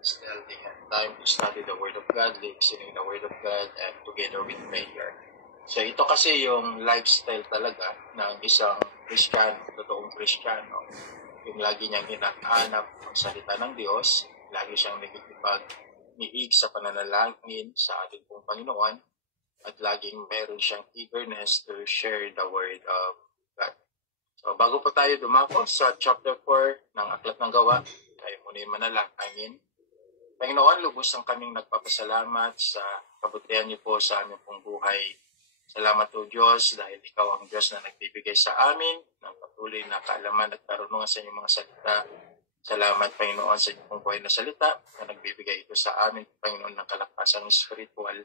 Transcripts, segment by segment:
spending time to study the Word of God, listening the Word of God, and together with prayer. So ito kasi yung lifestyle talaga ng isang Kristiyano, totoong Kristiyano. Yung lagi niyang hinahanap ang salita ng Diyos, lagi siyang nagkikipag-niig sa pananalangin sa ating pong Panginoon, at laging meron siyang eagerness to share the Word of God. So bago pa tayo dumako sa chapter 4 ng Aklat ng Gawa, tayo muna manalangin. Panginoon, lubos ang kaming nagpapasalamat sa kabutihan niyo po sa aming pong buhay. Salamat po Diyos dahil ikaw ang Diyos na nagbibigay sa amin ng patuloy na kaalaman at karunungan sa inyong mga salita. Salamat Panginoon sa inyong pong buhay na salita na nagbibigay ito sa amin, Panginoon, ng kalakasang spiritual.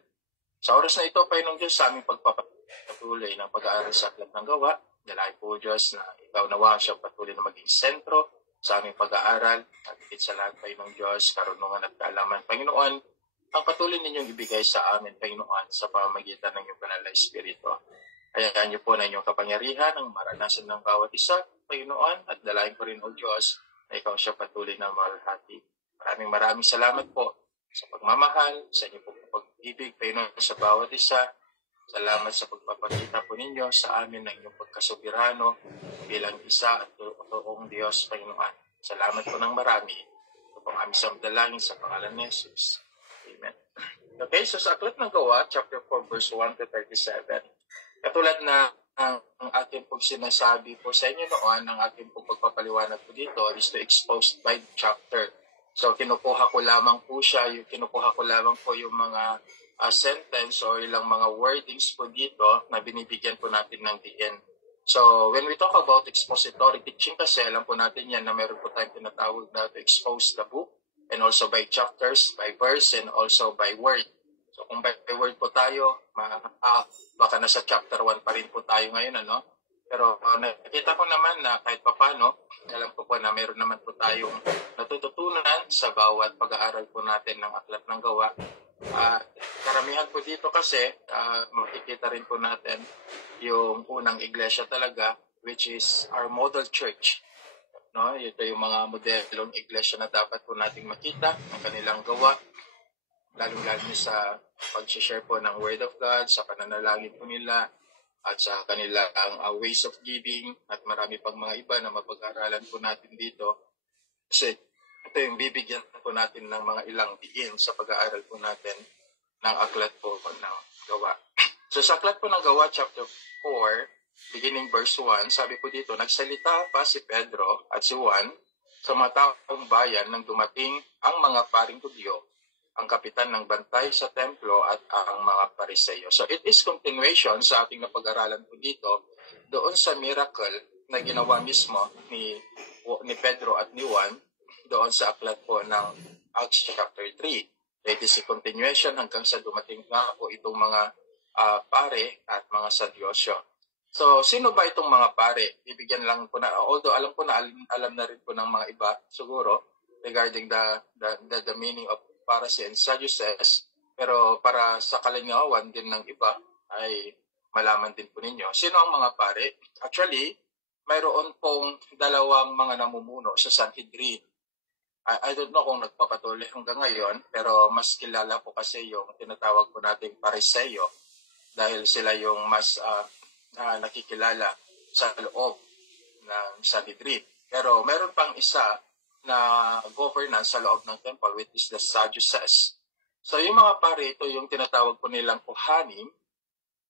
Sa oras na ito, Panginoon Diyos, sa aming pagpapatuloy ng pag-aaral sa Aklat ng Gawa, dalahin po Diyos na ikaw nawa siya patuloy na maging sentro sa aming pag-aaral at higit sa lahat, Panginoong Diyos, karunungan at kaalaman. Panginoon, ang patuloy ninyong ibigay sa amin, Panginoon, sa pamamagitan ng iyong banal na Espiritu. Hayaan niyo po na inyong kapangyarihan ang maranasan ng bawat isa, Panginoon, at dalahin ko rin, O Diyos, na ikaw siya patuloy na malhati. Maraming salamat po sa pagmamahal, sa inyong pag-ibig, Panginoon, sa bawat isa. Salamat sa pagpapakita po ninyo sa amin ng inyong pagkasubirano bilang isa at totoong Diyos, Panginoon. Salamat po ng marami. Ito pong aming samdalangin sa pangalan ni Jesus. Amen. Okay, so sa Aklat ng Gawa, chapter 4, verse 1 to 37. Katulad na ang aking pong sinasabi po sa inyo noon, ang aking pong pagpapaliwanag po dito is to expose by chapter. So kinukuha ko lamang po siya, kinukuha ko lamang po yung mga sentence o ilang mga wordings po dito na binibigyan po natin ng diin. So, when we talk about expository teaching kasi, alam po natin yan na meron po tayong tinatawag na to expose the book and also by chapters, by verse, and also by word. So, kung by word po tayo, baka nasa chapter 1 pa rin po tayo ngayon, ano? Pero nakita ko naman na kahit papano, alam ko po na meron naman po tayong natututunan sa bawat pag-aaral po natin ng Aklat ng Gawa. Karamihan po dito kasi makikita rin po natin yung unang iglesia talaga, which is our model church. No, ito yung mga modelong iglesia na dapat po nating makita ang kanilang gawa, lalong-lalo sa pag-share po ng Word of God, sa pananalangin po nila, at sa kanilang ways of giving, at marami pang mga iba na mapag-aralan po natin dito. Kasi ito yung bibigyan po natin ng mga ilang diin sa pag-aaral po natin ng Aklat po ng Gawa. So sa Aklat po ng Gawa, chapter 4, beginning verse 1, sabi po dito, nagsalita pa si Pedro at si Juan sa mga taong bayan nang dumating ang mga paring Hudyo, ang kapitan ng bantay sa templo at ang mga Pariseo. So it is continuation sa ating napag-aralan po dito doon sa miracle na ginawa mismo ni Pedro at ni Juan doon sa aklat po ng Acts chapter 3. It is a continuation hanggang sa dumating nga po itong mga pare at mga Sadyosyo. So, sino ba itong mga pare? Bibigyan lang po na, although alam ko na alam na rin po ng mga iba siguro regarding the meaning of Pharisees and Sadducees, pero para sa kalingawan din ng iba ay malaman din po ninyo. Sino ang mga pare? Actually, mayroon pong dalawang mga namumuno sa Sanhedrin. I don't know kung nagpapatuloy hanggang ngayon, pero mas kilala po kasi yung tinatawag po nating Pariseo dahil sila yung mas nakikilala sa loob ng Sanhedrin. Pero meron pang isa na governance sa loob ng temple, which is the Sadducees. So yung mga pare, ito yung tinatawag po nilang kohanim,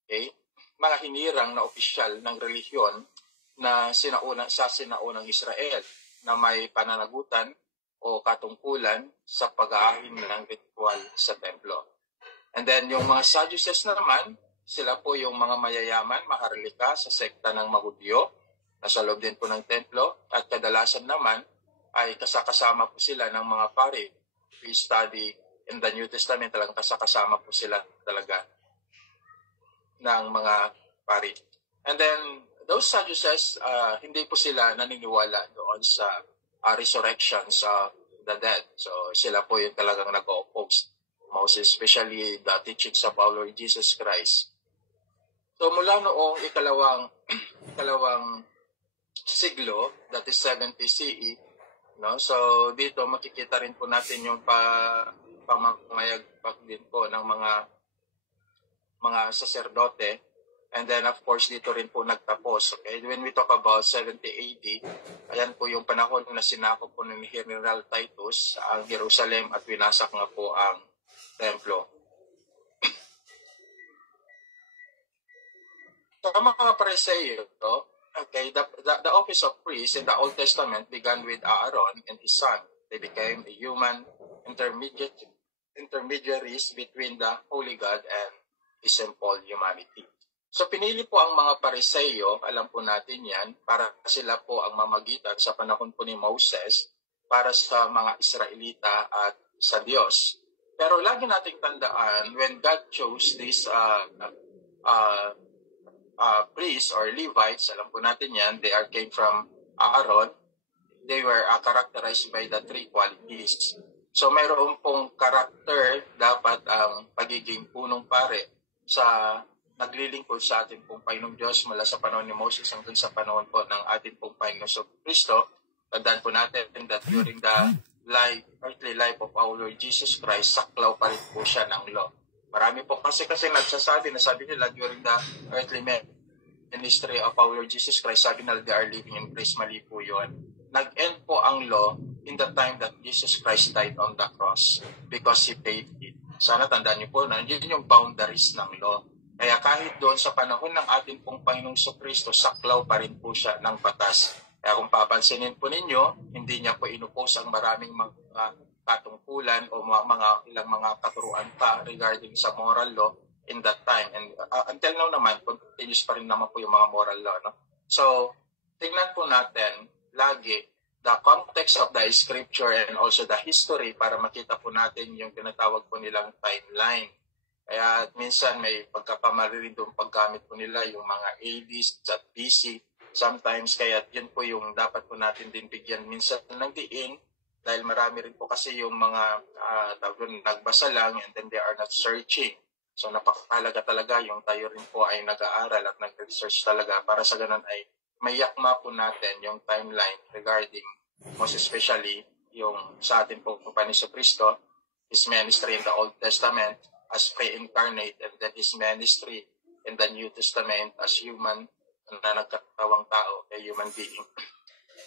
okay? Mga hinirang na opisyal ng relihiyon na sa sinaunang Israel na may pananagutan o katungkulan sa pag-aahin ng ritual sa templo. And then yung mga Sadducees naman, sila po yung mga mayayaman, maharlika sa sekta ng Mahudyo, nasa loob din po ng templo, at kadalasan naman ay kasakasama po sila ng mga pare. We study in the New Testament, talagang kasakasama po sila talaga ng mga pare. And then those Sadducees, hindi po sila naniniwala doon sa resurrection sa the dead. So sila po yung talagang nag-oppose, most especially the teachings of our Lord Jesus Christ. So mula noong ikalawang siglo, that is 70 CE, No? So dito makikita rin po natin yung pamamayagpag din po ng mga saserdote. And then of course dito rin po nagtapos. Okay? When we talk about 70 AD, ayan po yung panahon na sinakop po ni General Titus ang Jerusalem at winasak nga po ang templo. So mga Pariseo, okay, the office of priest in the Old Testament began with Aaron and his son. They became a human intermediaries between the Holy God and His simple humanity. So pinili po ang mga Pariseo, alam po natin yan, para sila po ang mamagitan sa panahon po ni Moses para sa mga Israelita at sa Diyos. Pero lagi nating tandaan, when God chose these priests or Levites, alam po natin yan, they came from Aaron. They were characterized by the three qualities. So mayroon pong karakter dapat ang pagiging punong pare sa naglilingkod sa ating pong Panginoong Diyos mula sa panahon ni Moses hanggang sa panahon po ng ating pong Panginoong Kristo. Tandaan po natin that during the earthly life of our Lord Jesus Christ, saklaw pa rin po siya ng law. Marami po kasi nagsasabi, nasabi nila during the earthly ministry of our Lord Jesus Christ, sabi nila they are living in grace, mali po yun. Nag-end po ang law in the time that Jesus Christ died on the cross because He paid it. Sana tandaan niyo po na yun yung boundaries ng law. Kaya kahit doon sa panahon ng ating pong Panginoong Kristo, saklaw pa rin po siya ng batas. Kaya kung papansinin po ninyo, hindi niya po inupos ang maraming mga katungkulan o ilang mga katuruan pa regarding sa moral law in that time. And until now naman, continuous pa rin naman po yung mga moral law. No? So, tingnan po natin lagi the context of the scripture and also the history para makita po natin yung tinatawag po nilang timeline. Kaya minsan may pagkakamali rin doon paggamit po nila yung mga ADs at BC. Sometimes kaya yun po yung dapat po natin din bigyan minsan ng diin dahil marami rin po kasi yung mga nagbasa lang and then they are not searching. So napakahalaga talaga yung tayo rin po ay nag-aaral at nag-research talaga para sa ganun ay mayakma po natin yung timeline regarding most especially yung sa atin po Panginoon Kristo, His ministry in the Old Testament as pre-incarnate and then His ministry in the New Testament as human na nagkatawang tao, a human being.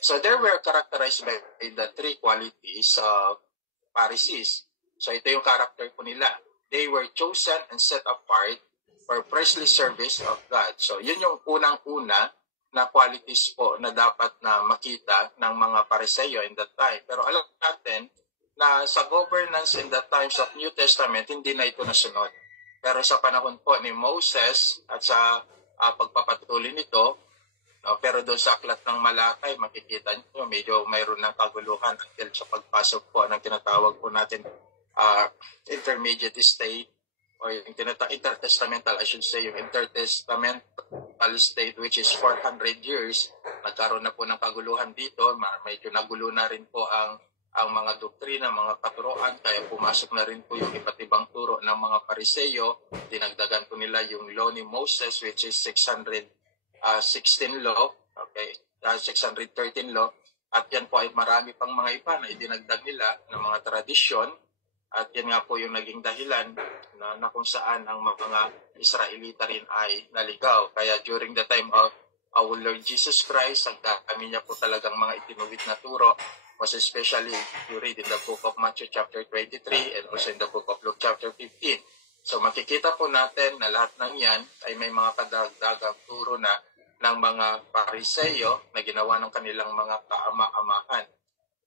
So they were characterized by the three qualities of Pharisees. So ito yung character po nila. They were chosen and set apart for priestly service of God. So yun yung unang-una na qualities po na dapat na makita ng mga Pariseo in that time. Pero alam natin na sa governance in the times of New Testament, hindi na ito nasunod. Pero sa panahon po ni Moses at sa pagpapatuloy nito, pero doon sa aklat ng Malakay, makikita nyo, medyo mayroon ng kaguluhan until sa pagpasok po ng tinatawag po natin intermediate state o yung intertestamental, I should say, yung intertestamental state which is 400 years. Nagkaroon na po ng kaguluhan dito, medyo nagulo na rin po ang mga doktrina, mga katuroan, kaya pumasok na rin po yung iba't ibang turo ng mga Pariseo. Dinagdagan po nila yung law ni Moses which is 616 law, okay, 613 law, at yan po ay marami pang mga iba na idinagdag nila ng mga tradisyon, at yan nga po yung naging dahilan na kung saan ang mga Israelita rin ay naligaw. Kaya during the time of our Lord Jesus Christ, ang dami niya po talagang mga itinuwid na turo, most especially you read in the book of Matthew chapter 23 and also in the book of Luke chapter 15. So makikita po natin na lahat ng yan ay may mga kadagdagang turo na ng mga Pariseo na ginawa ng kanilang mga kaama-amahan.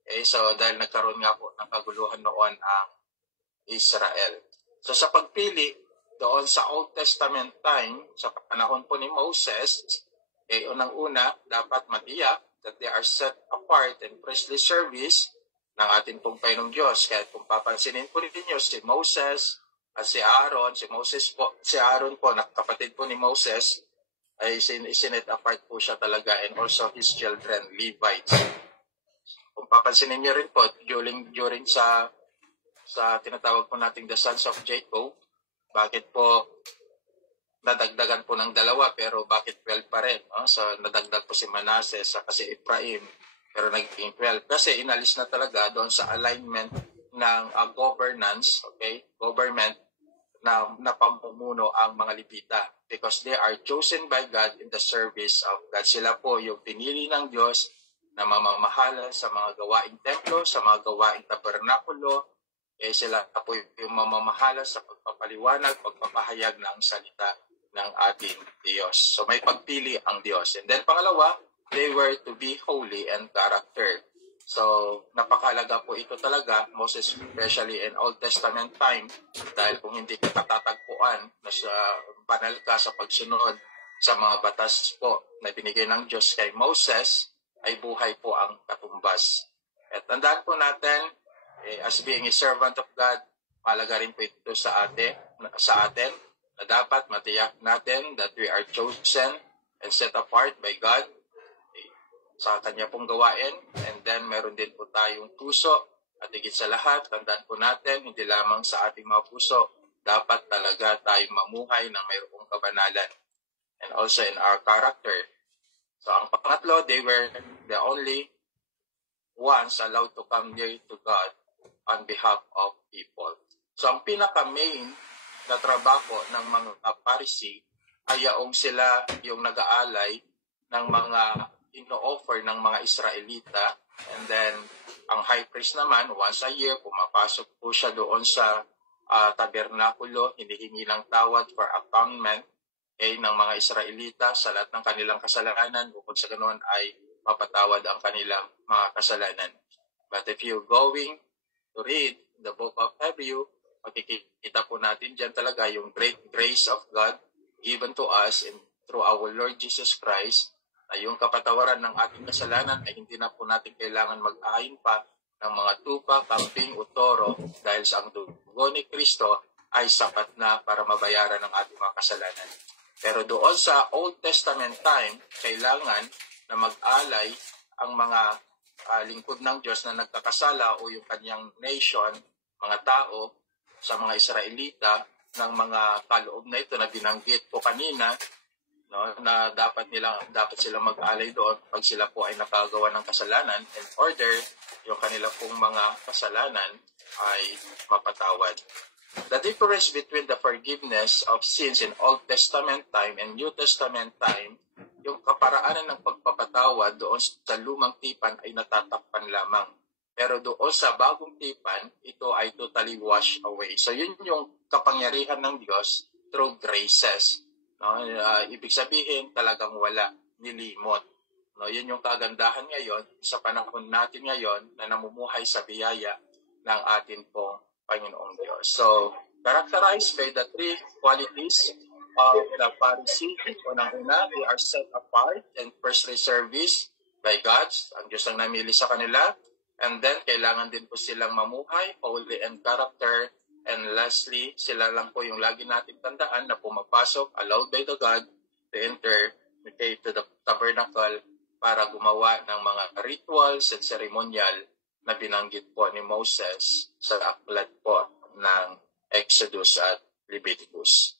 Okay, so dahil nagkaroon nga po ng kaguluhan noon ang Israel. So sa pagpili doon sa Old Testament time, sa panahon po ni Moses, unang-una dapat matiyak that they are set apart in priestly service ng ating pong Panginoong Diyos. Kaya kung papansinin po ninyo si Moses at si Aaron, si Aaron po, kapatid po ni Moses, ay sinet apart po siya talaga, and also his children, Levites. Kung papansinin niyo rin po, during sa tinatawag po nating the sons of Jacob, bakit po nadagdagan po ng 2 pero bakit 12 pa rin? So nadagdag po si Manasseh sa kasi Ephraim. pero naging 12 kasi inalis na talaga doon sa alignment ng governance, okay, government na napamumuno ang mga Levita because they are chosen by God in the service of God. Sila po yung pinili ng Diyos na mamamahala sa mga gawaing templo, sa mga gawaing tabernakulo, sila po yung mamamahala sa pagpapaliwanag, pagpapahayag ng salita ng ating Diyos. So may pagpili ang Diyos. And then pangalawa, they were to be holy and character. So, napakalaga po ito talaga, most especially in Old Testament time, dahil kung hindi ka katatagpuan na sa banal ka sa pagsunod sa mga batas po na binigay ng Diyos kay Moses, ay buhay po ang katumbas. At tandaan po natin, as being a servant of God, malaga rin po ito sa atin na dapat matiyak natin that we are chosen and set apart by God sa kanya pong gawain. And then meron din po tayong puso at higit sa lahat, tandaan po natin, hindi lamang sa ating mga puso, dapat talaga tayong mamuhay na mayroong kabanalan. And also in our character. So ang pangatlo, they were the only ones allowed to come near to God on behalf of people. So ang pinaka-main na trabaho ng mga Pharisee ay yaong sila yung nag-aalay ng mga ino-offer ng mga Israelita. And then, ang high priest naman, once a year, pumapasok po siya doon sa tabernakulo, hinihingi ng tawad for atonement ng mga Israelita sa lahat ng kanilang kasalanan. Bukod sa ganoon ay mapatawad ang kanilang mga kasalanan. But if you're going to read the book of Hebrew, makikita po natin dyan talaga yung great grace of God given to us through our Lord Jesus Christ, ay yung kapatawaran ng ating kasalanan ay hindi na po natin kailangan mag-ayon pa ng mga tupa, kambing o toro dahil sa ang dugo ni Kristo ay sapat na para mabayaran ang ating mga kasalanan. Pero doon sa Old Testament time, kailangan na mag-alay ang mga lingkod ng Diyos na nagkakasala o yung kanyang nation, mga tao, sa mga Israelita ng mga kaloob na ito na binanggit ko kanina, no, na dapat silang mag-alay doon pag sila po ay nakagawa ng kasalanan in order yung kanila pong mga kasalanan ay mapatawad. The difference between the forgiveness of sins in Old Testament time and New Testament time, yung kaparaanan ng pagpapatawad doon sa lumang tipan ay natatakpan lamang. Pero doon sa bagong tipan, ito ay totally washed away. So yun yung kapangyarihan ng Diyos through graces. No, ibig sabihin talagang wala, nilimot. No, yun yung kagandahan ngayon sa panahon natin ngayon na namumuhay sa biyaya ng atin pong Panginoong Diyos. So, characterized by the three qualities of the Pharisee. Unang-una, they are set apart and firstly service by God. Ang Diyos ang namili sa kanila. And then, kailangan din po silang mamuhay, holy and character. And lastly, sila lang po yung lagi natin tandaan na pumapasok, allowed by the God, to enter to the tabernacle para gumawa ng mga rituals and ceremonial na binanggit po ni Moses sa aklat po ng Exodus at Leviticus.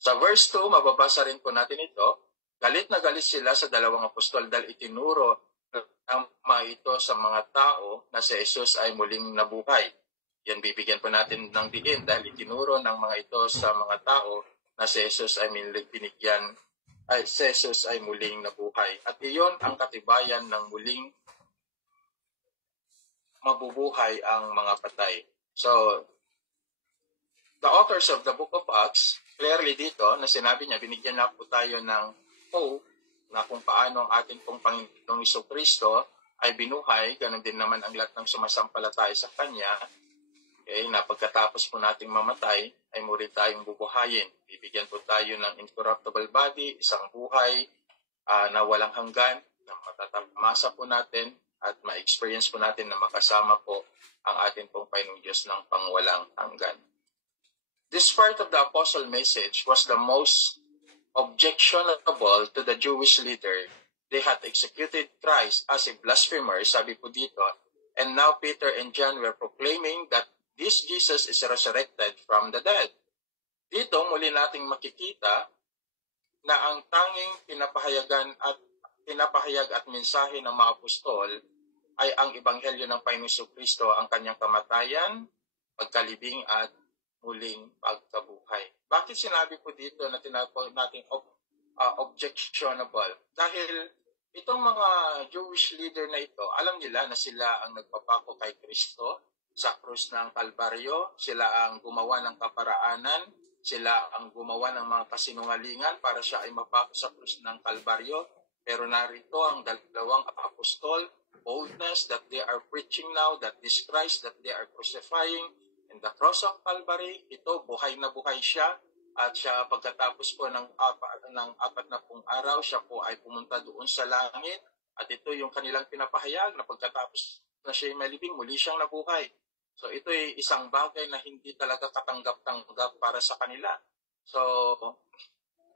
Sa verse 2, mababasa rin po natin ito, galit na galit sila sa dalawang apostol dahil itinuro ng mga ito sa mga tao na si Jesus ay muling nabuhay. Yan bibigyan po natin ng diin dahil itinuro ng mga ito sa mga tao na si Jesus ay si Jesus ay muling nabuhay. At iyon ang katibayan ng muling mabubuhay ang mga patay. So, the authors of the book of Acts, clearly dito na sinabi niya, binigyan na po tayo ng hope na kung paano ang ating pong Panginoong Jesucristo ay binuhay, ganun din naman ang lahat ng sumasampalataya sa Kanya, na pagkatapos po nating mamatay, ay muli tayong bubuhayin. Bibigyan po tayo ng incorruptible body, isang buhay na walang hanggan, na matatamasa po natin at ma-experience po natin na makasama po ang ating pong Panginoong Diyos ng pangwalang hanggan. This part of the apostle message was the most objectionable to the Jewish leader. They had executed Christ as a blasphemer, sabi po dito, and now Peter and John were proclaiming that this Jesus is resurrected from the dead. Dito muli nating makikita na ang tanging pinapahayag at mensahe ng mga apostol ay ang ebanghelyo ng Panginoong Kristo, ang kanyang kamatayan, pagkalibing at muling pagkabuhay. Bakit sinabi po dito na tinatawag natin objectionable? Dahil itong mga Jewish leader na ito, alam nila na sila ang nagpapako kay Kristo sa krus ng Kalbaryo, sila ang gumawa ng kaparaanan, sila ang gumawa ng mga kasinungalingan para siya ay mapako sa krus ng Kalbaryo. Pero narito ang dalawang apostol, boldness that they are preaching now, that this Christ that they are crucifying in the cross of Calvary, ito buhay na buhay siya. At siya pagkatapos po ng 40 araw, siya po ay pumunta doon sa langit. At ito yung kanilang pinapahayag na pagkatapos na siya malibing, muli siyang nabuhay. So ito ay isang bagay na hindi talaga katanggap-tanggap para sa kanila. So,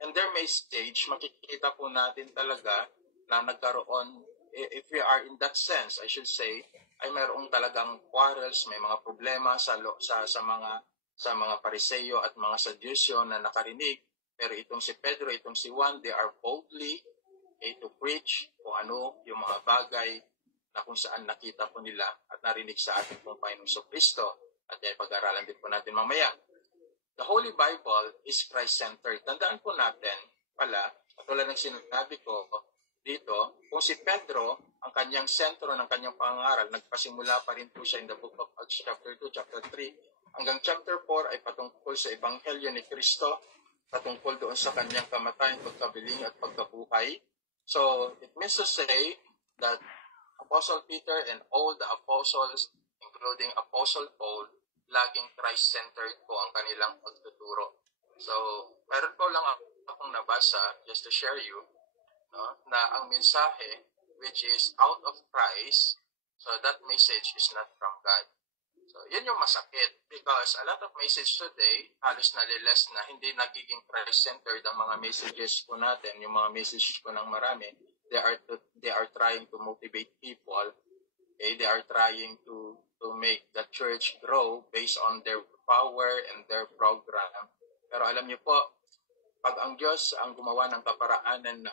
in their message, makikita po natin talaga na nagkaroon, if we are in that sense, I should say, ay mayroong talagang quarrels, may mga problema sa mga Pariseo at mga Sadduceo na nakarinig. Pero itong si Pedro, itong si Juan, they are boldly to preach kung ano yung mga bagay na kung saan nakita po nila at narinig sa ating pong Panginoong Kristo. At ay pag-aralan din po natin mamaya. The Holy Bible is Christ-centered. Tandaan po natin pala, katulad ng sinabi ko dito, kung si Pedro, ang kanyang sentro ng kanyang pangaral, nagpasimula pa rin po siya in the book of Acts chapter 2, chapter 3, hanggang chapter 4 ay patungkol sa Ebanghelyo ni Kristo, patungkol doon sa kanyang kamatayan, pagkabiling at pagkabuhay. So, it means to say that Apostle Peter and all the apostles, including Apostle Paul, laging Christ-centered po ang kanilang pagtuturo. So, meron po lang akong nabasa, just to share you, no, na ang mensahe, which is out of Christ, so that message is not from God. So, yun yung masakit because a lot of message today, halos naliles na hindi nagiging Christ-centered ang mga messages po natin, yung mga message po ng marami. They are trying to motivate people. Okay? They are trying to make the church grow based on their power and their program. Pero alam niyo po, pag ang Diyos ang gumawa ng kaparaanan,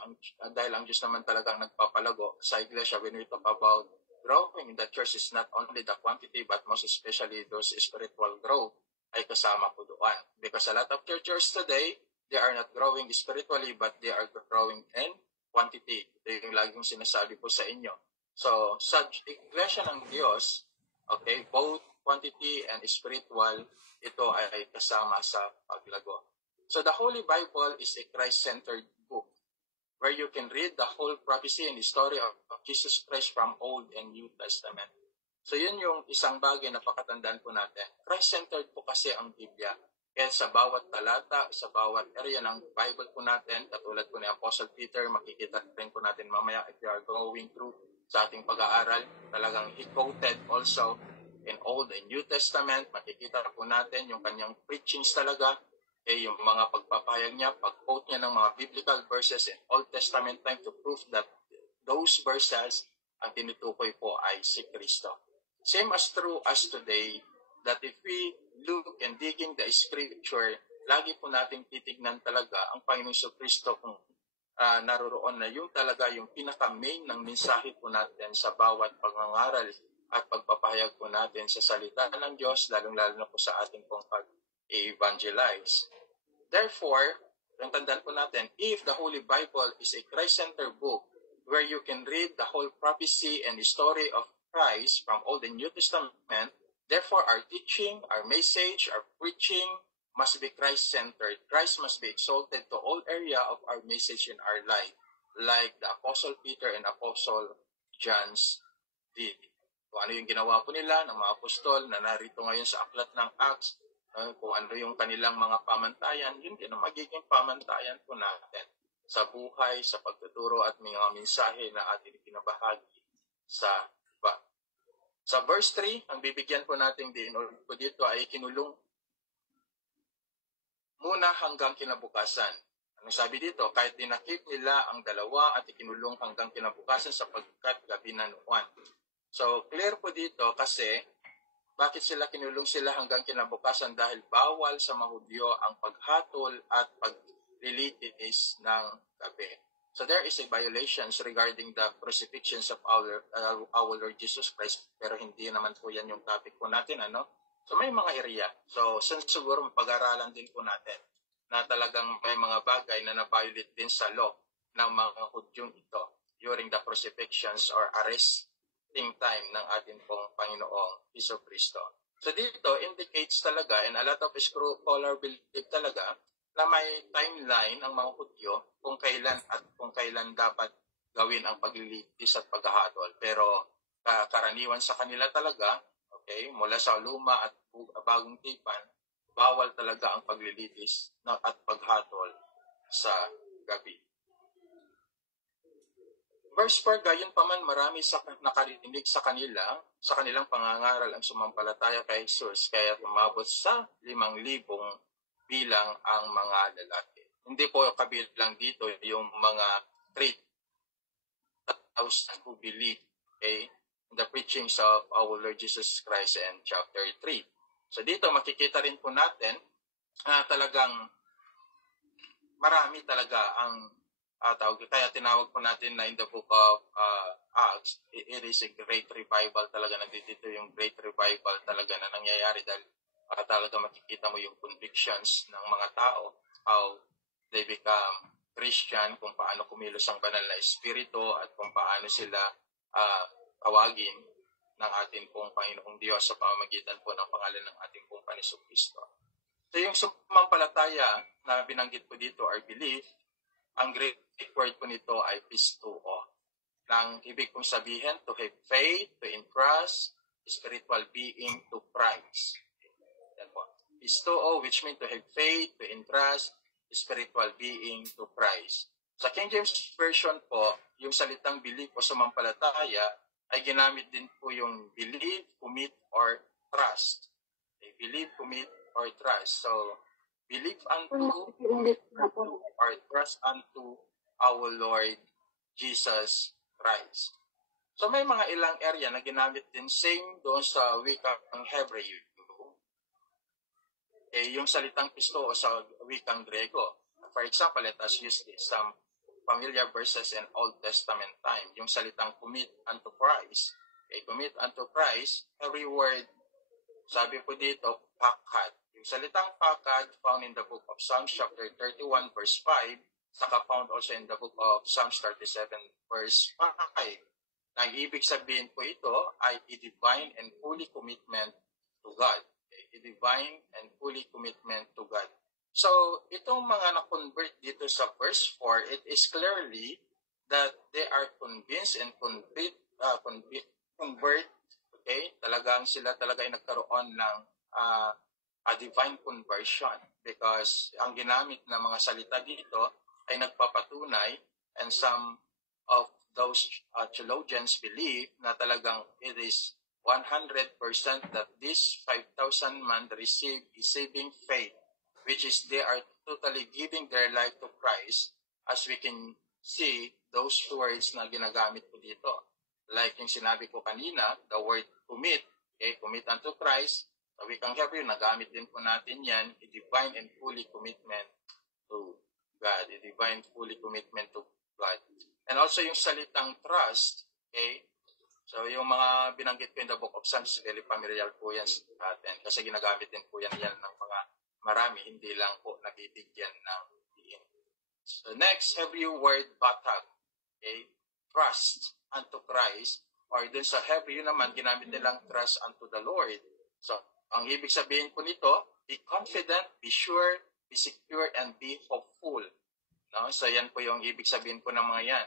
dahil ang Diyos naman talagang nagpapalago sa iglesia, when we talk about growing in the church is not only the quantity but most especially those spiritual growth ay kasama po doon. Because a lot of churches today, they are not growing spiritually but they are growing in quantity. Ito yung laging sinasabi po sa inyo. So, sa iglesia ng Diyos, okay, both quantity and spiritual, ito ay kasama sa paglago. So, the Holy Bible is a Christ-centered book where you can read the whole prophecy and the story of Jesus Christ from Old and New Testament. So, yun yung isang bagay na pakatandaan po natin. Christ-centered po kasi ang Biblia. Kaya sa bawat talata, sa bawat area ng Bible po natin, katulad po ni Apostle Peter, makikita rin po natin mamaya if you are going through sa ating pag-aaral, talagang he quoted also in Old and New Testament, makikita po natin yung kanyang preachings talaga, yung mga pagpapahayag niya, pag-quote niya ng mga biblical verses in Old Testament time to prove that those verses ang tinutukoy po ay si Kristo. Same as true as today, that if we look and digging the scripture, lagi po nating titignan talaga ang Panginoong Kristo kung naroroon na yung talaga yung pinaka-main ng mensahe po natin sa bawat pangangaral at pagpapahayag po natin sa salita ng Diyos, lalong-lalo na po sa ating pong pag-evangelize. Therefore, tandaan po natin, if the Holy Bible is a Christ-centered book where you can read the whole prophecy and the story of Christ from Old and New Testament, therefore, our teaching, our message, our preaching must be Christ-centered. Christ must be exalted to all area of our message in our life, like the Apostle Peter and Apostle John did. Kung ano yung ginawa po nila ng mga apostol na narito ngayon sa aklat ng Acts, kung ano yung kanilang mga pamantayan, yun din ang magiging pamantayan po natin sa buhay, sa pagtuturo at mga mensahe na ating pinabahagi sa iba. Sa verse 3, ang bibigyan po natin din po dito ay kinulong muna hanggang kinabukasan. Anong sabi dito? Kahit dinakip nila ang dalawa at ikinulong hanggang kinabukasan sapagkat gabi na noon. So, clear po dito kasi bakit kinulong sila hanggang kinabukasan? Dahil bawal sa mga Hudyo ang paghatol at paglilitis ng gabi. So there is a violations regarding the crucifixions of our Lord Jesus Christ, pero hindi naman po yan yung topic po natin, ano? So may mga area. So siguro pag-aralan din po natin na talagang may mga bagay na na-violate din sa law ng mga Hudyong ito during the crucifixions or arresting time ng ating pong Panginoong Jesucristo. So dito indicates talaga, and a lot of scholar believe talaga, na may timeline ang mga Hudyo kung kailan dapat gawin ang paglilitis at paghahatol. Pero karaniwan sa kanila talaga, okay, mula sa luma at bagong tipan, bawal talaga ang paglilitis at paghatol sa gabi. Verse 4, gayon pa man marami sa nakarinig sa kanilang pangangaral ang sumampalataya kay Jesus, kaya umabot sa 5,000 bilang ang mga lalaki. Hindi po kabilang dito yung mga 3,000 who believe, okay, in the preachings of our Lord Jesus Christ in chapter 3. So dito makikita rin po natin talagang marami talaga ang tawag. Kaya tinawag po natin na in the book of Acts, it is a great revival talaga. Nandito yung great revival talaga na nangyayari dahil talaga makikita mo yung convictions ng mga tao, how they become Christian, kung paano kumilos ang banal na espiritu at kung paano sila tawagin ng ating pong Panginoong Diyos sa pamamagitan po ng pangalan ng ating pong Jesucristo. So yung sumampalataya na binanggit po dito or belief, ang Greek word po nito ay pistoo. Nang ibig pong sabihin, to have faith, to entrust, spiritual being to Christ. Yan po. Pistoo, which means to have faith, to entrust, spiritual being to Christ. Sa King James Version po, yung salitang believe o sumampalataya ay ginamit din po yung believe, commit, or trust. Okay? Believe, commit, or trust. So, believe unto or trust unto our Lord Jesus Christ. So may mga ilang area na ginamit din same doon sa wikang Hebreo. Yung salitang pisto o sa wikang Grego. For example, let us use some familiar verses in Old Testament time. Yung salitang commit unto Christ. Commit unto Christ, every word, sabi po dito, pakad. Yung salitang pakad found in the book of Psalms chapter 31 verse 5, saka found also in the book of Psalms 37 verse 5. Ang ibig sabihin po ito ay a divine and fully commitment to God. A divine and fully commitment to God. So, itong mga na-convert dito sa verse 4, it is clearly that they are convinced and convert, okay? Talagang sila talaga ay nagkaroon ng a divine conversion because ang ginamit na mga salita dito ay nagpapatunay, and some of those theologians believe na talagang it is 100% that this 5,000 man receive a saving faith, which is they are totally giving their life to Christ, as we can see those words na ginagamit po dito. Like yung sinabi ko kanina, the word commit, okay, commit unto Christ, sa wikang Hebrew, nagamit din po natin yan, a divine and fully commitment to God, a divine fully commitment to God. And also yung salitang trust, okay, so yung mga binanggit ko in the book of Psalms, very familiar po yan sa atin kasi ginagamit din po yan ng mga marami, hindi lang po nabibigyan ng diin. So next, Hebrew word batag, okay, trust unto Christ, or dun sa Hebrew naman, ginamit nilang trust unto the Lord. So, ang ibig sabihin po nito, be confident, be sure, be secure, and be hopeful. No? So, yan po yung ibig sabihin po ng mga yan.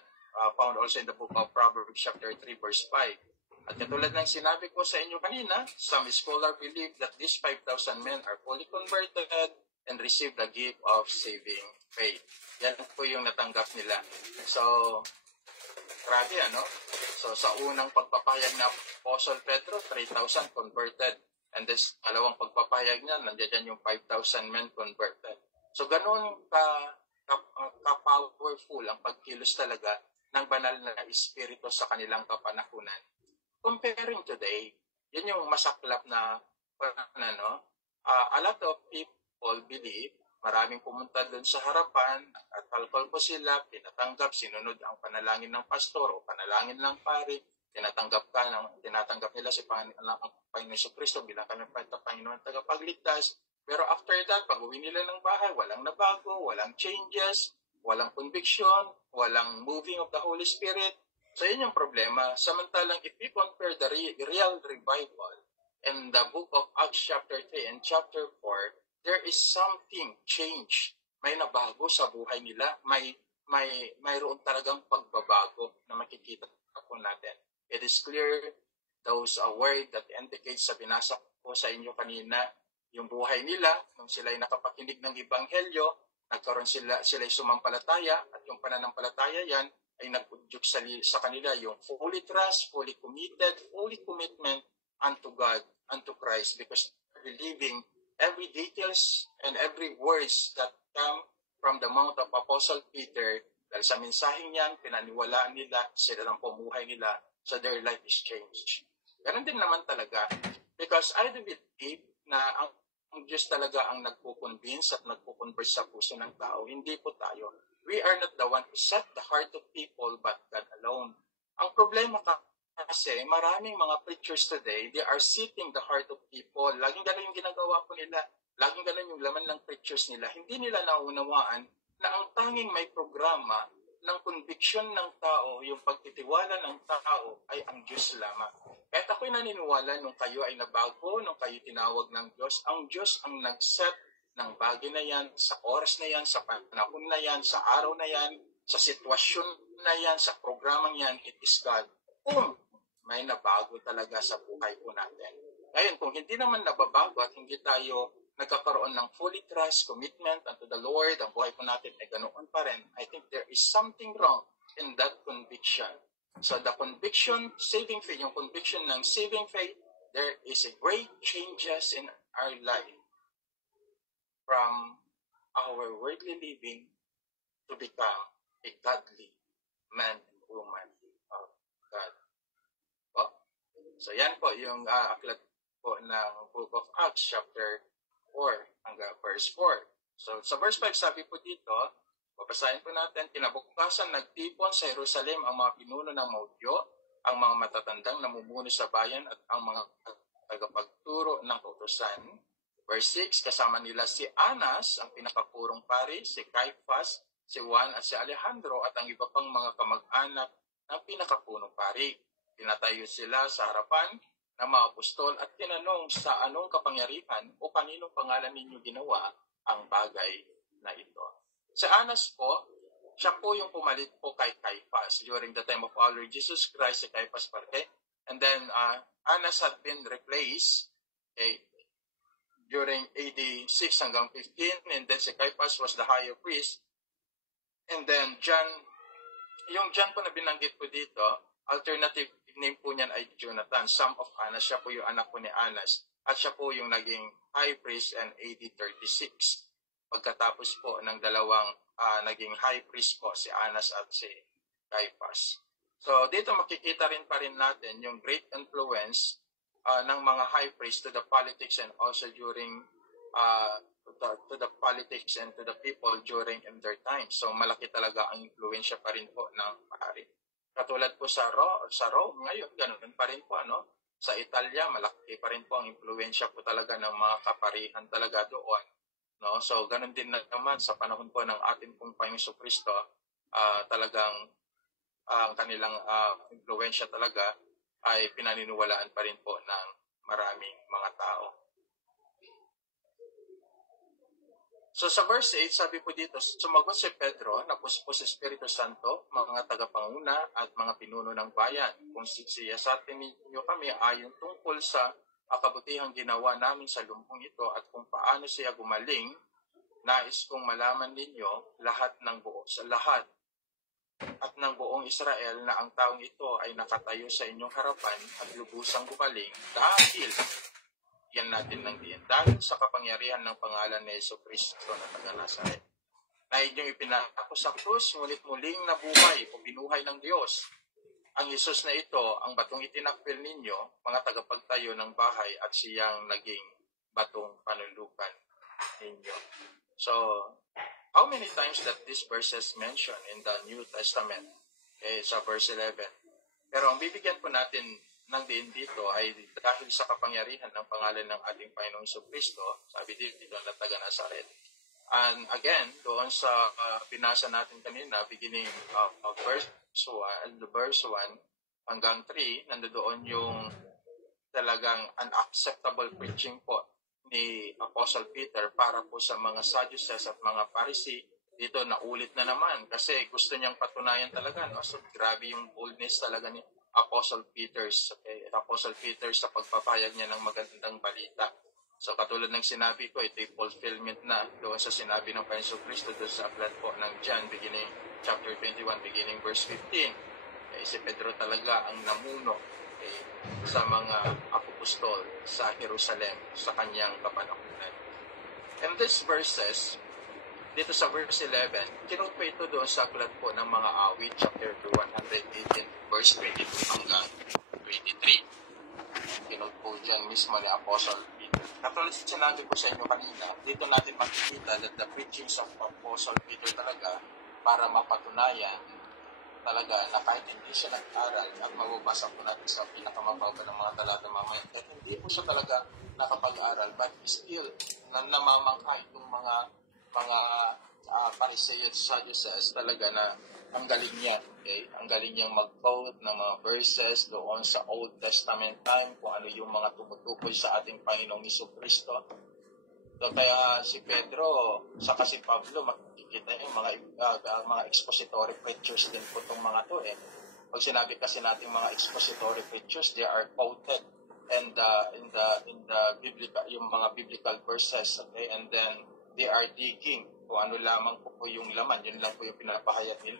Found also in the book of Proverbs chapter 3 verse 5. At katulad ng sinabi ko sa inyo kanina, some scholars believe that these 5,000 men are fully converted and received the gift of saving faith. Yan po yung natanggap nila. So, grabe ano? So, sa unang pagpapayag na Apostle Pedro, 3,000 converted. And this dalawang pagpapayag niya, nandiyan yung 5,000 men converted. So, ganun ka-powerful ang pagkilos talaga ng banal na espiritu sa kanilang kapanahunan. Comparing today, yun yung masaklap na a lot of people believe, maraming pumunta doon sa harapan, at alcohol po sila, pinatanggap, sinunod ang panalangin ng pastor o panalangin ng pari, tinatanggap nila si Panginoon Kristo bilang kanilang Panginoon tagapagligtas. Pero after that, pag uwi nila ng bahay, walang nabago, walang changes, walang conviction, walang moving of the Holy Spirit. So yun yung problema. Samantalang if we compare the real revival in the book of Acts chapter 3 and chapter 4, there is something change. May nabago sa buhay nila. Mayroon talagang pagbabago na makikita po natin. It is clear, those word that indicates sa binasa ko sa inyo kanina, yung buhay nila, nung sila ay nakapakinig ng Ebanghelyo, nagkaroon sila sumampalataya, at yung pananampalataya yan ay nag-udyok sa kanila yung fully trust, fully committed, fully commitment unto God, unto Christ, because believing every details and every words that come from the mouth of Apostle Peter, dahil sa mensaheng yan, pinaniwalaan nila, sila ng pumuhay nila, so their life is changed. Ganun din naman talaga, because I do believe na ang Diyos talaga ang nagpo-convince at nagpo-converse sa puso ng tao, hindi po tayo. We are not the one who set the heart of people, but God alone. Ang problema kasi maraming mga preachers today, they are seeking the heart of people. Laging ganun yung ginagawa ko nila. Laging ganun yung laman ng preachers nila. Hindi nila naunawaan na ang tanging may programa ng conviction ng tao, yung pagtitiwala ng tao, ay ang Diyos lamang. Kahit ako'y naniniwala nung kayo ay nabago, nung kayo tinawag ng Diyos, ang Diyos ang nag-set ng bagay na yan, sa oras na yan, sa panahon na yan, sa araw na yan, sa sitwasyon na yan, sa programang yan, it is God. Kung may nabago talaga sa buhay po natin. Ngayon, kung hindi naman nababago at hindi tayo nagkakaroon ng fully trust, commitment unto the Lord, ang buhay po natin ay ganoon pa rin, I think there is something wrong in that conviction. So the conviction, saving faith, yung conviction ng saving faith, there is a great changes in our life from our worldly living to become a godly man and woman of God. So yan po yung aklat po ng Book of Acts chapter 4 hanggang verse 4. So sa verse 5 sabi po dito, babasahin po natin, kinabukasan nagtipon sa Jerusalem ang mga pinuno ng Maudyo, ang mga matatandang namumuno sa bayan at ang mga tagapagturo ng kautusan. Verse 6, kasama nila si Anas, ang pinakapurong pari, si Caiphas, si Juan at si Alejandro at ang iba pang mga kamag-anak ng pinakapunong pari. Tinatayo sila sa harapan ng mga apostol at tinanong sa anong kapangyarihan o kaninong pangalan ninyo ginawa ang bagay na ito. Sa Anas po, siya po yung pumalit po kay Caiphas during the time of our Lord Jesus Christ, si Caiphas parte. And then Anas had been replaced during AD 6 hanggang 15, and then si Caiphas was the higher priest. And then John, yung John po na binanggit po dito, alternative name po niyan ay Jonathan, son of Anas. Siya po yung anak po ni Anas. At siya po yung naging high priest in AD 36. Pagkatapos po ng dalawang naging high priest po, si Anas at si Caiphas. So dito makikita rin pa rin natin yung great influence ng mga high priest to the politics and also during to the politics and to the people during in their time. So malaki talaga ang influensya pa rin po ng pari. Katulad po sa Rome ngayon, ganoon pa rin po, ano? Sa Italia, malaki pa rin po ang impluwensya po talaga ng mga kaparihan talaga doon. No? So, ganoon din naman sa panahon po ng ating pong Panginoon Kristo, talagang ang kanilang impluwensya talaga ay pinaniniwalaan pa rin po ng maraming mga tao. So sa verse 8, sabi po dito, sumagot si Pedro, napuspos si Espiritu Santo, mga tagapanguna at mga pinuno ng bayan. Kung siyasatin ninyo kami ayon tungkol sa kabutihang ginawa namin sa lumbong ito at kung paano siya gumaling, nais kong malaman ninyo lahat ng buong Israel na ang taong ito ay nakatayo sa inyong harapan at lubusang gumaling dahil yan natin ng diyan. Dahil sa kapangyarihan ng pangalan ni Yesu Kristo na taga-Nazaret, na inyong ipinako sa krus, ngunit muling nabuhay o binuhay ng Diyos. Ang Jesus na ito, ang batong itinakpil ninyo, mga tagapagtayo ng bahay at siyang naging batong panulukan ninyo. So, how many times that this verse is mentioned in the New Testament? Okay, sa verse 11. Pero ang bibigyan po natin ng diin dito ay dahil sa kapangyarihan ng pangalan ng ating Panginoong Jesucristo, sabi dito na taga Nazaret. And again, doon sa binasa natin kanina, beginning of verse 1 hanggang 3, nandoon yung talagang unacceptable preaching po ni Apostle Peter para po sa mga Sadducees at mga Pharisee. Dito naulit na naman kasi gusto niyang patunayan talaga, no? So grabe yung boldness talaga ni Apostle Peter, sa pagpapayag niya ng magandang balita. So katulad ng sinabi ko, ito yung fulfillment na doon sa sinabi ng Panginoon Kristo doon sa aklat po ng John, beginning chapter 21, beginning verse 15. Si Pedro talaga ang namuno sa mga apostol sa Jerusalem sa kanyang kapanahunan. And these verses, dito sa verse 11, kinot pa ito doon sa aklat po ng mga awit, chapter 118, verse 22 hanggang 23. Kinot po dyan mismo ni Apostle Peter. Katulad sinabi ko sa inyo kanina, dito natin makikita that the preachings of Apostle Peter talaga para mapatunayan talaga na kahit hindi siya nag-aral at mababasa po natin sa pinakamababa ng mga talata mamaya, kahit hindi po siya talaga nakapag-aral, but still namamangka itong mga Pharisee at Sadducees talaga na ang galing niya, okay? Ang galing niyang mag-quote ng mga verses doon sa Old Testament time, kung ano yung mga tumutukoy sa ating Panginoong Jesucristo. So, kaya si Pedro, saka si Pablo, makikita niyo mga expository preachers din po itong mga to eh. Pag sinabi kasi natin mga expository preachers, they are quoted and in the biblical, yung mga biblical verses, okay? And then they are digging kung ano lamang po yung laman, yun lang po yung pinapahayag nila.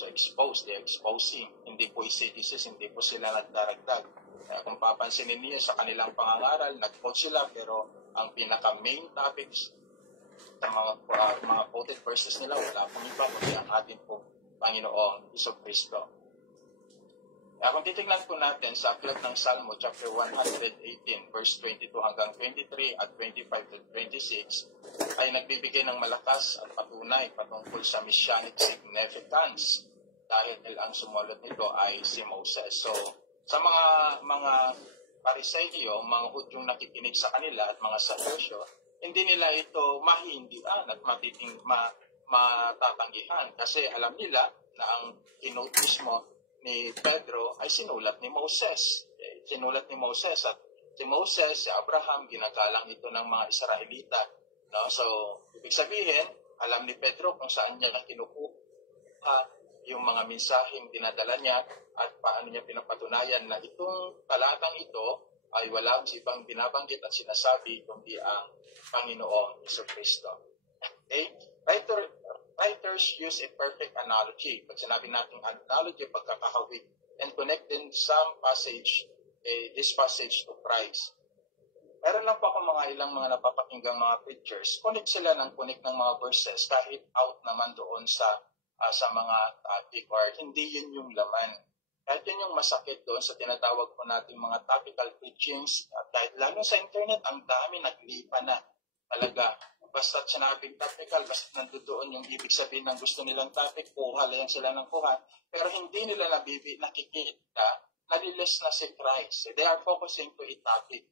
So they're exposing, hindi po isitisis, hindi po sila nagdaragdag. Kaya kung papansinin niyo sa kanilang pangangaral, nag-quote sila, pero ang pinaka-main topics sa mga quoted verses nila, wala pong iba, kundi ang ating pong Panginoong Jesucristo. Kaya kung titignan po natin sa aklat ng Salmo, chapter 118, verse 22 hanggang 23 at 25 to 26, ay nagbibigay ng malakas at patunay patungkol sa messianic significance dahil ang sumulat nito ay si Moses. So, sa mga Pariseo, mga Hudyong nakikinig sa kanila at mga Saduseo, hindi nila ito mahihindian at matatanggihan kasi alam nila na ang kinote mismo ni Pedro ay sinulat ni Moses. Sinulat ni Moses at si Moses, si Abraham, ginagalang ito ng mga Israelita. No? So, ibig sabihin, alam ni Pedro kung saan niya kinukuha yung mga mensaheng dinadala niya at paano niya pinapatunayan na itong talatang ito ay wala sa ibang binabanggit at sinasabi kundi ang Panginoong Jesucristo. Okay? Writers use a perfect analogy. Pag sinabi natin analogy, pagkakahawig, and connect din some passage, this passage to Christ. Meron lang po ako ilang mga napapakinggang mga preachers, connect sila ng mga verses kahit out naman doon sa mga topic or hindi yun yung laman. Kahit yun yung masakit doon sa tinatawag po natin mga topical preachings. At dahil lalo sa internet, ang dami naglipa na talaga. Basta sinabing topical, basta nandoon yung ibig sabihin ng gusto nilang topic, kuha lang sila ng kuha. Pero hindi nila nakikita, nalilis na si Christ. They are focusing to a topic,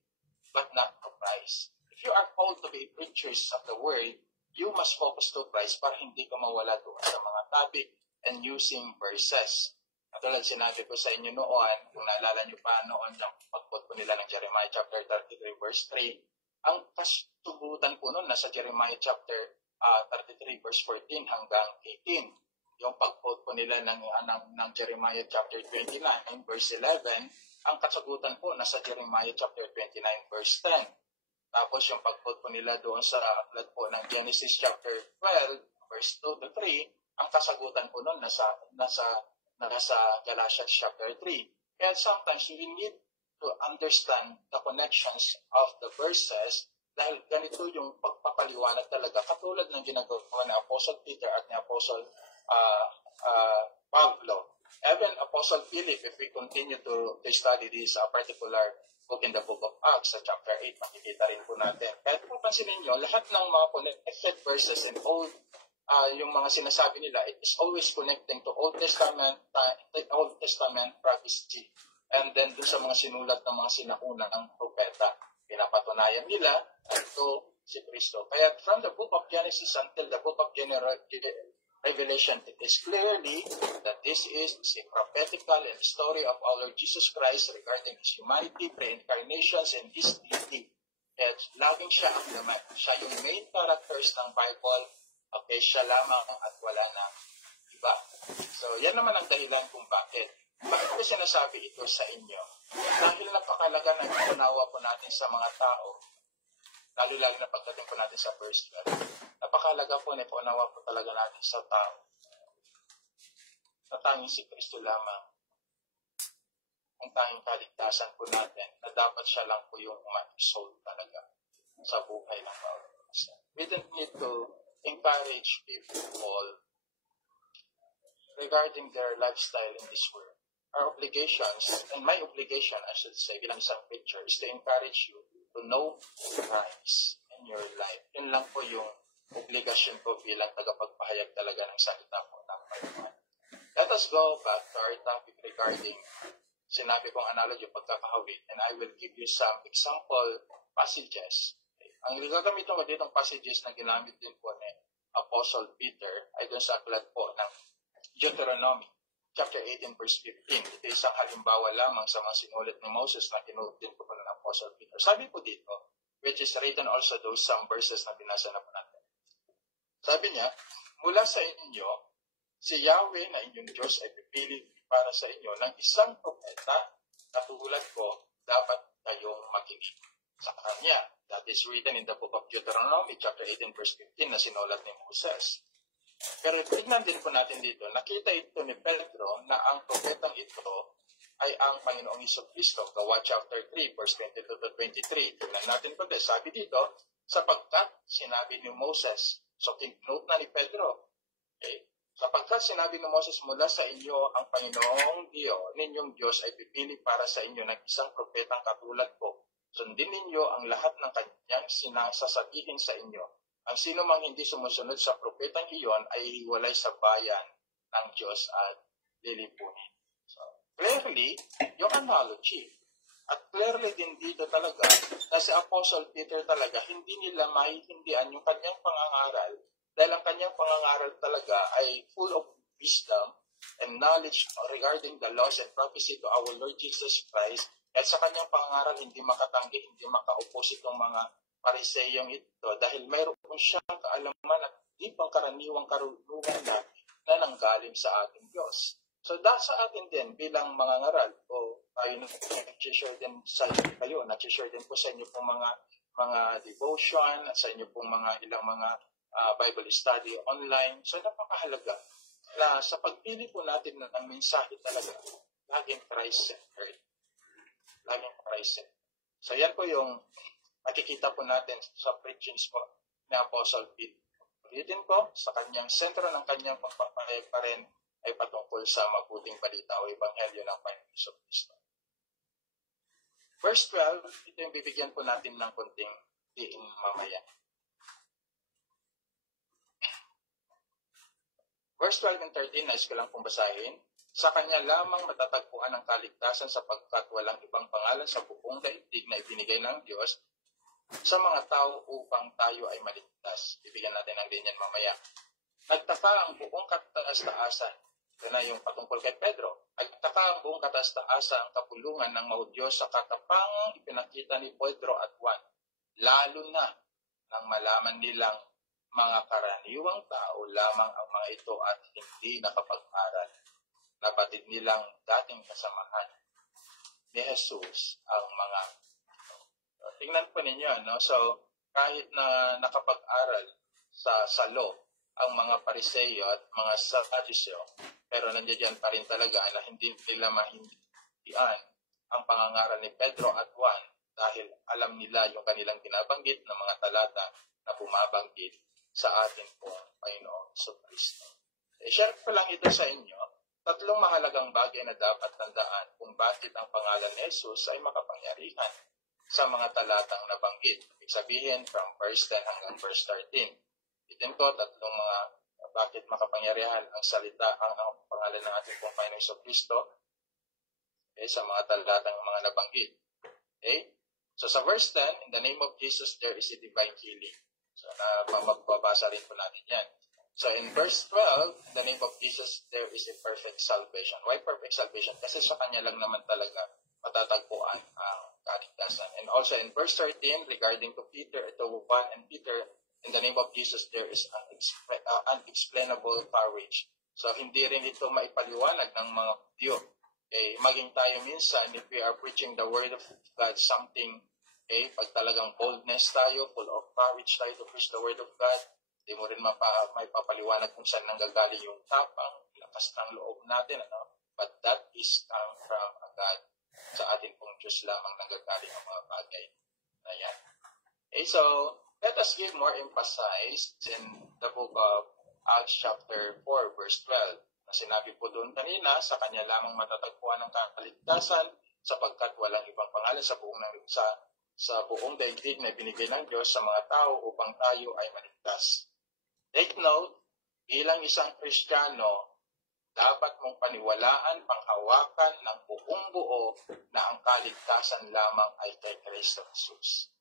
but not to Christ. If you are called to be preachers of the word, you must focus to Christ para hindi ka mawala doon sa mga topic and using verses. Katulad sinabi ko sa inyo noon, kung naalala nyo pa noon, yung pag-quote ko nila ng Jeremiah chapter 33 verse 3, ang kasugutan po noon nasa Jeremiah chapter 33 verse 14 hanggang 18. Yung pag-quote po nila ng Jeremiah chapter 29 verse 11, ang kasagutan po nasa Jeremiah chapter 29 verse 10. Tapos yung pag-quote po nila doon sa aklat po ng Genesis chapter 12 verse 2 to 3, ang kasagutan po noon nasa Galatians chapter 3. Kaya sometimes we need to understand the connections of the verses dahil ganito yung pagpapaliwanag talaga katulad ng ginagawa ni Apostle Peter at ni Apostle Pablo. Even Apostle Philip, if we continue to study this particular book in the book of Acts sa chapter 8, makikita rin po natin. Kahit kung pansinin nyo, lahat ng mga connected verses and old, yung mga sinasabi nila, it is always connecting to Old Testament prophecy. And then dun sa mga sinulat ng mga sinaunang propeta, pinapatunayan nila ito si Kristo. Kaya from the book of Genesis until the book of Revelation, it is clearly that this is a prophetical and story of our Lord Jesus Christ regarding His humanity, pre-incarnations, and His deity. At laging siya ang laman. Siya yung main characters ng Bible. Okay, siya lamang at wala na iba. So, yan naman ang dahilan kung bakit. Bakit ko sinasabi ito sa inyo? Dahil napakalaga ng unawa po natin sa mga tao, lalo-lalo na pagdating po natin sa verse 12. Napakalaga po na unawa po talaga natin sa tao. Na tanging si Kristo lamang ang tanging kaligtasan po natin, na dapat siya lang po yung ma-solve talaga sa buhay ng bawat isa. We don't need to encourage people regarding their lifestyle in this world. Our obligations, and my obligation, I should say, bilang isang preacher, is to encourage you to know Christ in your life. Yun lang po yung obligasyon ko bilang tagapagpahayag talaga ng salita po ng Panginoon. Let us go back to our topic regarding, sinabi kong analogy, pagkakahawig, and I will give you some example passages. Ang gagamitin ko dito ng passages na ginamit din po ni Apostle Peter ay dun sa aklat po ng Deuteronomy, chapter 18, verse 15. Ito isang halimbawa lamang sa mga sinulat ni Moses na kinuha din po ng Apostle Peter. Sabi po dito, which is written also those some verses na binasa na po natin. Sabi niya, mula sa inyo, si Yahweh na inyong Diyos ay pipili para sa inyo ng isang propeta na tulad ko, dapat kayong makinig sa kanya. That is written in the book of Deuteronomy, chapter 18, verse 15, na sinulat ni Moses. Pero tignan din po natin dito, nakita ito ni Pedro na ang propetang ito ay ang Panginoong Jesucristo. Gawa chapter 3, verse 22 to 23. Tignan natin po din, sabi dito, sapagkat sinabi ni Moses, so note na ni Pedro, okay? Sapagkat sinabi ni Moses, mula sa inyo ang Panginoong ninyong Diyos ay pipili para sa inyo ng isang propetang katulad ko. Sundin ninyo ang lahat ng kanyang sinasasabihin sa inyo. Ang sino mang hindi sumusunod sa propetang iyon ay hiwalay sa bayan ng Diyos at lilipunin. So, clearly, yung analogy. At clearly din dito talaga na si Apostle Peter talaga hindi nila maiintindihan yung kanyang pangangaral dahil ang kanyang pangangaral talaga ay full of wisdom and knowledge regarding the laws and prophecy to our Lord Jesus Christ. At sa kanyang pangangaral hindi makatanggi, hindi makaupos itong mga pariseyong ito dahil mayroon siyang kaalaman at di pang karaniwang karunungan na nanggaling sa ating Diyos. So dahil sa atin din bilang mga ngaral o tayo nag-share din sa kayo, nag-share din po sa inyo pong mga devotion at sa inyo pong mga ilang mga Bible study online. So napakahalaga na sa pagpili po natin ng mensahe talaga, laging Christ-centered. Laging Christ-centered. So yan po yung makikita po natin sa preachings po ni Apostle Peter. Ulitin po, sa kanyang sentro ng kanyang pagpapahayag pa rin ay patungkol sa mabuting balita o ebanghelyo ng Panginoon Jesucristo. Verse 12, ito yung bibigyan po natin ng konting diin mamaya. Verse 12 and 13, nais ko lang pong basahin. Sa kanya lamang matatagpuan ang kaligtasan sapagkat walang ibang pangalan sa buong daigdig na ibinigay ng Diyos sa mga tao upang tayo ay maligtas. Bibigyan natin ng ganyan mamaya. Nagtaka ang buong kataas-taasan. Ito na yung patungkol kay Pedro. Nagtaka ang buong kataas-taasan ang kapulungan ng mga Diyos sa katapangang ipinakita ni Pedro at Juan. Lalo na nang malaman nilang mga karaniwang tao lamang ang mga ito at hindi nakapag-aral. Nabatid nilang dating kasamahan ni Jesus ang mga tingnan po ninyo, no? So, kahit na nakapag-aral sa law ang mga Pariseo at mga Sadduceo, pero nandiyan pa rin talaga na hindi nila maintindihan ang pangangaral ni Pedro at Juan dahil alam nila yung kanilang binabanggit na mga talata na bumabanggit sa ating pong Panginoong Jesucristo. I-share ko lang ito sa inyo. tatlong mahalagang bagay na dapat tandaan kung bakit ang pangalan ni Jesus ay makapangyarihan sa mga talatang nabanggit. Ibig sabihin, from verse 10 hanggang verse 13. Itin ko, tatlong mga bakit makapangyarihan ang salita, ang pangalan ng ating Panginoong Jesucristo sa mga talatang mga nabanggit. Okay? So sa verse 10, in the name of Jesus, there is a divine healing. So magbabasa rin po natin yan. So in verse 12, in the name of Jesus, there is a perfect salvation. Why perfect salvation? Kasi sa Kanya lang naman talaga matatagpuan ang kaligtasan. And also in verse 13, regarding to Peter, ito Juan and Peter, in the name of Jesus, there is unexplainable courage. So hindi rin ito maipaliwanag ng mga Diyo. Maging tayo minsan, if we are preaching the Word of God, something, pag talagang boldness tayo, full of courage tayo to preach the Word of God, hindi mo rin maipapaliwanag kung saan nanggagaling yung tapang, lakas ng loob natin, But that is from God. Sa atin pong Diyos lamang nanggagaling ang mga bagay na yan. So, let us give more emphasis in the book of Acts chapter 4, verse 12. Na sinabi po doon kanina, sa Kanya lamang matatagpuan ang kaligtasan sapagkat walang ibang pangalan sa buong daigdig na binigay ng Diyos sa mga tao upang tayo ay maligtas. Take note, bilang isang Kristiyano, dapat mong paniwalaan, panghawakan ng buong buo na ang kaligtasan lamang ay kay Kristo Jesus.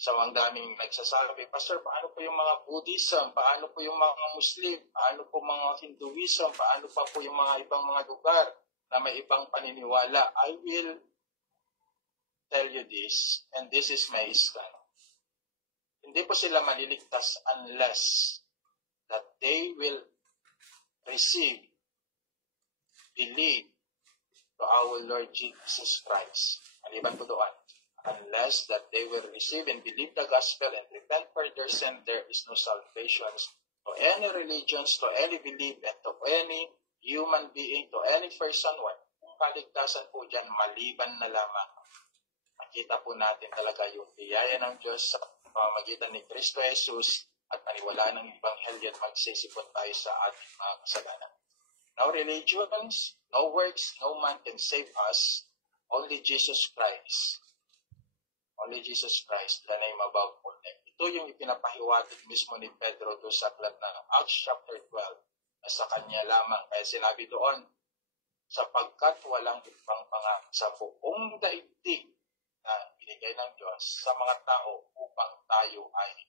So, ang daming nagsasabi, Pastor, paano po yung mga Buddhism? Paano po yung mga Muslim? Paano po mga Hinduism? Paano pa po yung mga ibang mga lugar na may ibang paniniwala? I will tell you this, and this is my stand. Hindi po sila maliligtas unless that they will receive, believe to our Lord Jesus Christ. Maliban po doon. Unless that they will receive and believe the gospel and repent for their sin, there is no salvation to any religions, to any belief, and to any human being, to any person. Kung kaligtasan po dyan, maliban na lamang. Makita po natin talaga yung biyaya ng Diyos sa pamamagitan ni Kristo Jesus at paniwala ng Ebanghelyo at magsisipon tayo sa ating mga kasalanan. No religions, no works, no man can save us, only Jesus Christ. Only Jesus Christ, the name above all name. Ito yung ipinapahiwatig mismo ni Pedro doon sa aklat ng Acts chapter 12 na sa Kanya lamang. Kaya sinabi doon, sapagkat walang ibang pangako sa buong daigdig na binigay ng Diyos sa mga tao upang tayo ay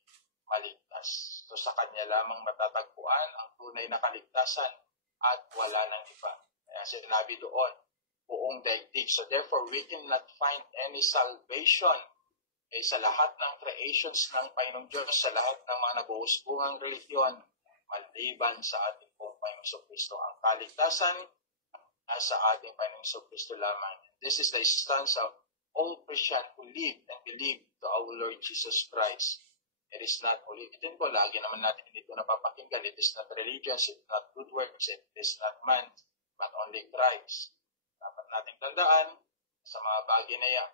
maligtas. So sa Kanya lamang matatagpuan ang tunay na kaligtasan at wala nang iba. Kaya sinabi doon, buong daigdig. So therefore, we cannot find any salvation sa lahat ng creations ng Panginoong Diyos, sa lahat ng mga nabuhusbungang relihiyon, maliban sa ating pong Panginoong Jesucristo. Ang kaligtasan sa ating Panginoong Jesucristo lamang. This is the stance of all Christians who live and believe to our Lord Jesus Christ. It is not, ulitin ko, lagi naman natin dito napapakinggan, it is not religious, it is not good works, it is not man, but only Christ. Dapat nating tandaan sa mga bagay na yan,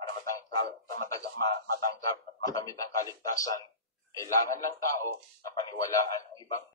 para matanggap at makamit ang kaligtasan, kailangan ng tao na paniwalaan ang ibang